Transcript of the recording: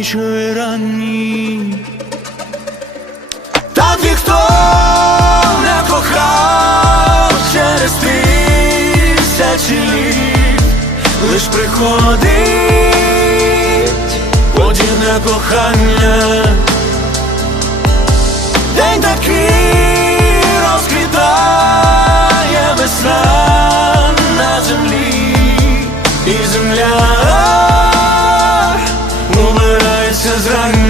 нічої рані. Та ти хто не кохав через тисячі літ, лиш приходить подібне кохання. День такий розквітає весна на землі і земля. Acımasız